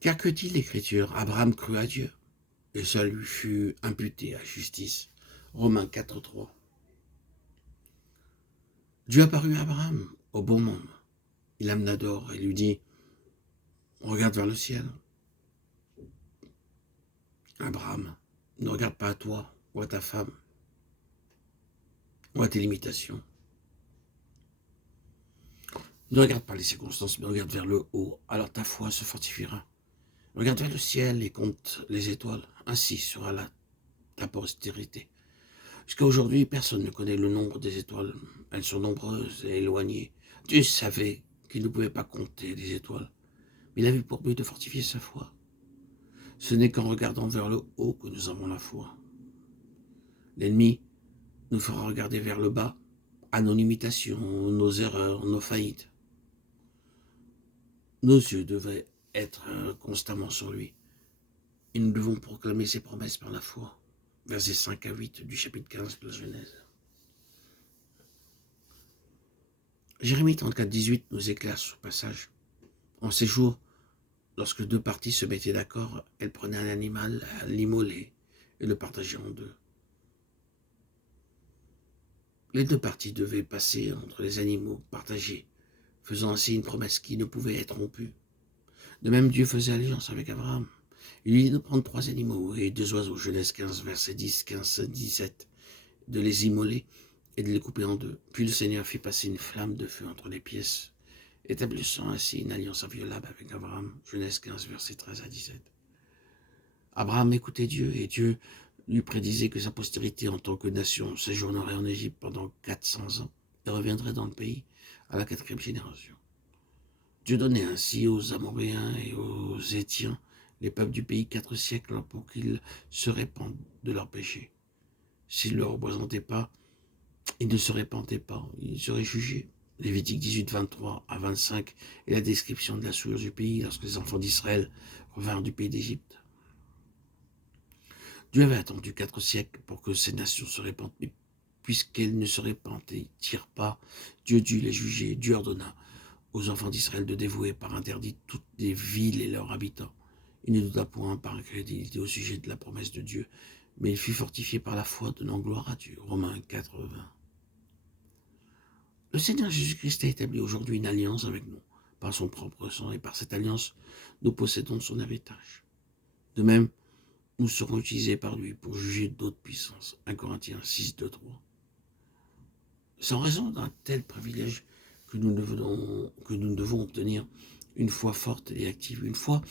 Car que dit l'Écriture? Abraham crut à Dieu, et ça lui fut imputé à justice. Romains 4,3. Dieu apparut à Abraham au bon moment. Il l'amena dehors et lui dit, regarde vers le ciel. Abraham, ne regarde pas à toi ou à ta femme ou à tes limitations. Ne regarde pas les circonstances, mais regarde vers le haut, alors ta foi se fortifiera. Regarde vers le ciel et compte les étoiles, ainsi sera ta postérité. Jusqu'à aujourd'hui, personne ne connaît le nombre des étoiles. Elles sont nombreuses et éloignées. Dieu savait qu'il ne pouvait pas compter les étoiles, mais il avait pour but de fortifier sa foi. Ce n'est qu'en regardant vers le haut que nous avons la foi. L'ennemi nous fera regarder vers le bas, à nos limitations, nos erreurs, nos faillites. Nos yeux devaient être constamment sur lui. Et nous devons proclamer ses promesses par la foi. Versets 5 à 8 du chapitre 15 de la Genèse. Jérémie 34, 18 nous éclaire ce passage. En ces jours, lorsque deux parties se mettaient d'accord, elles prenaient un animal, l'immolaient et le partageaient en deux. Les deux parties devaient passer entre les animaux partagés, faisant ainsi une promesse qui ne pouvait être rompue. De même, Dieu faisait alliance avec Abraham. Il lui dit de prendre 3 animaux et 2 oiseaux, Genèse 15, versets 10, 15, 17, de les immoler et de les couper en deux. Puis le Seigneur fit passer une flamme de feu entre les pièces, établissant ainsi une alliance inviolable avec Abraham, Genèse 15, versets 13 à 17. Abraham écoutait Dieu et Dieu lui prédisait que sa postérité en tant que nation séjournerait en Égypte pendant 400 ans et reviendrait dans le pays à la 4e génération. Dieu donnait ainsi aux Amoréens et aux Hétiens, les peuples du pays, 4 siècles pour qu'ils se répandent de leurs péchés. S'ils ne le représentaient pas, ils ne se répandaient pas, ils seraient jugés. Lévitique 18, 23 à 25 est la description de la souillure du pays lorsque les enfants d'Israël revinrent du pays d'Égypte. Dieu avait attendu 4 siècles pour que ces nations se répandent, mais puisqu'elles ne se répandirent pas, Dieu dut les juger. Dieu ordonna aux enfants d'Israël de dévouer par interdit toutes les villes et leurs habitants. Il ne douta point par incrédulité au sujet de la promesse de Dieu, mais il fut fortifié par la foi, donnant gloire à Dieu. Romains 4, 20. Le Seigneur Jésus-Christ a établi aujourd'hui une alliance avec nous, par son propre sang, et par cette alliance, nous possédons son héritage. De même, nous serons utilisés par lui pour juger d'autres puissances. 1 Corinthiens 6, 2, 3. C'est en raison d'un tel privilège que nous devons obtenir une foi forte et active, une foi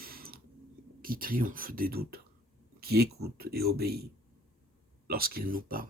qui triomphe des doutes, qui écoute et obéit lorsqu'il nous parle.